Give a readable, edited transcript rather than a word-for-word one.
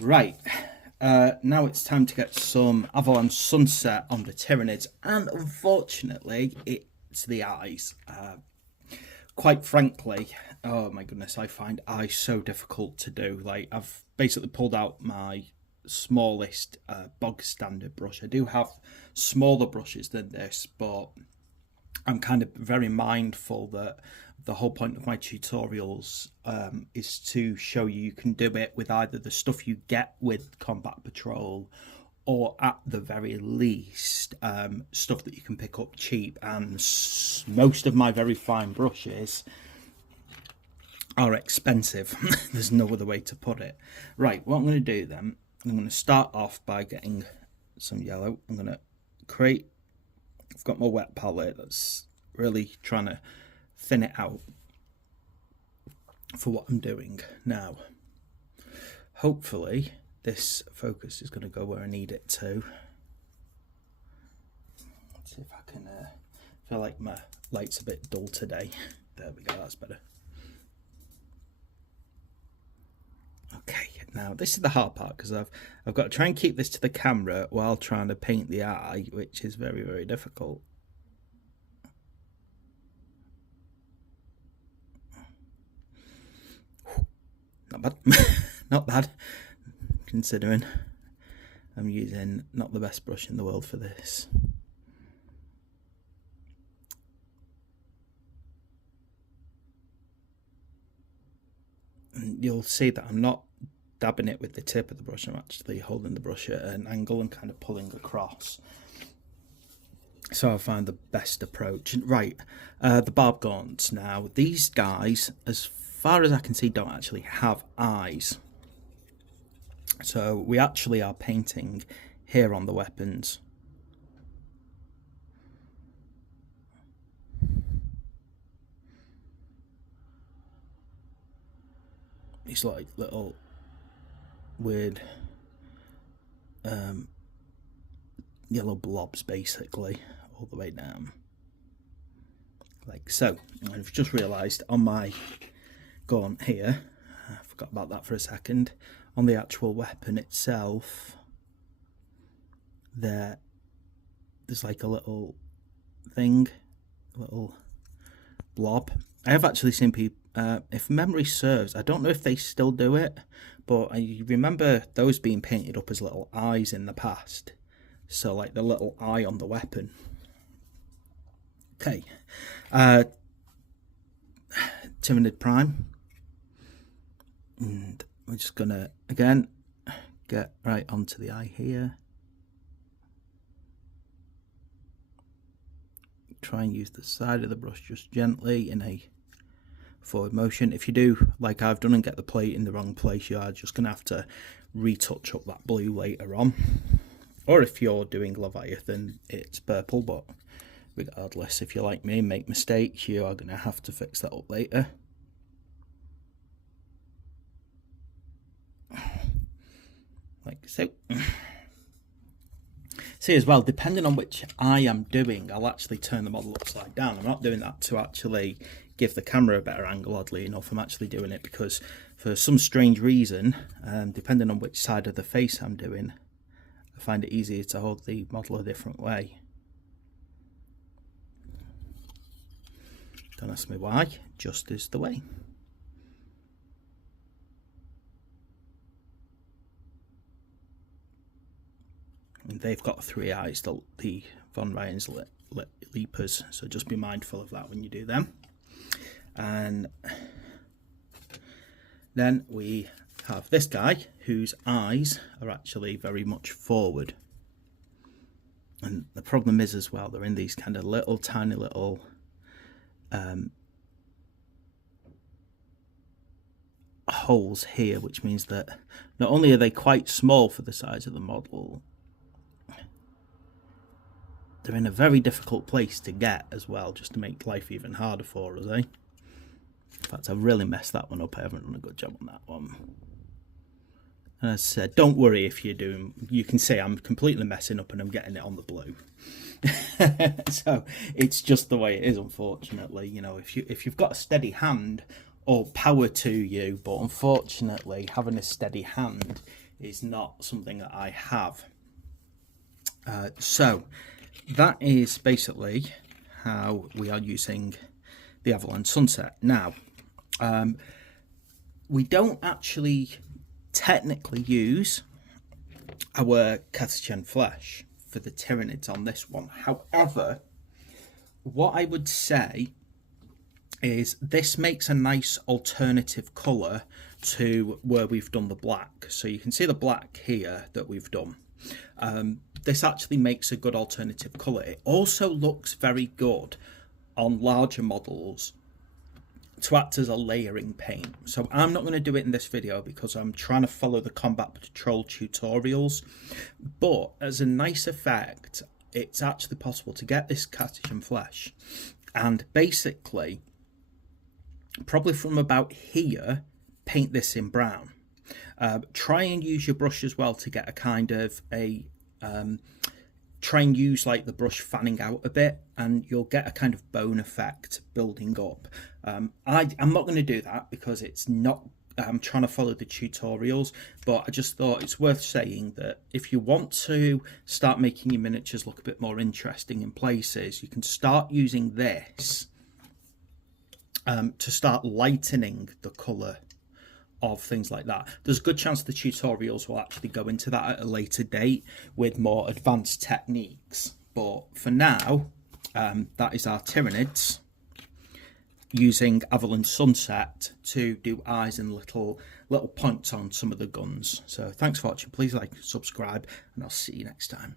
Right, now it's time to get some Averland Sunset on the Tyranids, and unfortunately, it's the eyes. Quite frankly, oh my goodness, I find eyes so difficult to do. Like, I've basically pulled out my smallest bog standard brush. I do have smaller brushes than this, but I'm kind of very mindful that the whole point of my tutorials is to show you can do it with either the stuff you get with Combat Patrol, or at the very least stuff that you can pick up cheap. And most of my very fine brushes are expensive. There's no other way to put it. Right, what I'm going to do then, I'm going to start off by getting some yellow. I'm going to create, I've got my wet palette that's really trying to thin it out for what I'm doing now. Hopefully this focus is going to go where I need it to. Let's see if I can feel like my light's a bit dull today. There we go, that's better. Okay, now this is the hard part, because I've got to try and keep this to the camera while trying to paint the eye, which is very, very difficult. Not bad. Not bad, considering I'm using not the best brush in the world for this. And you'll see that I'm not dabbing it with the tip of the brush. I'm actually holding the brush at an angle and kind of pulling across. So I find the best approach. Right, the barb gaunts. Now, these guys, as far as I can see, don't actually have eyes. So we actually are painting here on the weapons. It's like little weird yellow blobs, basically, all the way down, like so. I've just realised on my gaunt here, I forgot about that for a second, on the actual weapon itself, there's like a little thing, a little blob. I have actually seen people, if memory serves, I don't know if they still do it, but I remember those being painted up as little eyes in the past. So like the little eye on the weapon. Okay, Tyranid Prime, and we're just gonna again get right onto the eye here. Try and use the side of the brush just gently in a forward motion. If you do like I've done and get the plate in the wrong place, you are just gonna have to retouch up that blue later on. Or if you're doing Leviathan, it's purple, but regardless, if you're like me and make mistakes, you are going to have to fix that up later. Like so. See as well, depending on which eye I'm doing, I'll actually turn the model upside down. I'm not doing that to actually give the camera a better angle, oddly enough. I'm actually doing it because for some strange reason, depending on which side of the face I'm doing, I find it easier to hold the model a different way. Don't ask me why, just is the way. And they've got 3 eyes, the Von Ryan's Leapers, so just be mindful of that when you do them. And then we have this guy whose eyes are actually very much forward, and the problem is as well, they're in these kind of little tiny little holes here, which means that not only are they quite small for the size of the model, they're in a very difficult place to get as well, just to make life even harder for us, eh? In fact, I've really messed that one up. I haven't done a good job on that one. And as I said, don't worry if you're doing, you can say I'm completely messing up and I'm getting it on the blue. So it's just the way it is, unfortunately. You know, if you've got a steady hand, all power to you, but unfortunately having a steady hand is not something that I have. So that is basically how we are using the Averland Sunset. Now, we don't actually technically use our Catachan flesh for the Tyranids on this one. However, what I would say is this makes a nice alternative colour to where we've done the black. So you can see the black here that we've done. This actually makes a good alternative colour. It also looks very good on larger models to act as a layering paint. So I'm not going to do it in this video because I'm trying to follow the Combat Patrol tutorials, but as a nice effect, it's actually possible to get this Catachan flesh and basically, probably from about here, paint this in brown. Try and use your brush as well to get a kind of a try and use like the brush fanning out a bit, and you'll get a kind of bone effect building up. I'm not going to do that because it's not, I'm trying to follow the tutorials, but I just thought it's worth saying that if you want to start making your miniatures look a bit more interesting in places, you can start using this to start lightening the colour of things like that. There's a good chance the tutorials will actually go into that at a later date with more advanced techniques, but for now that is our Tyranids using Averland Sunset to do eyes and little points on some of the guns. So thanks for watching. Please like, subscribe, and I'll see you next time.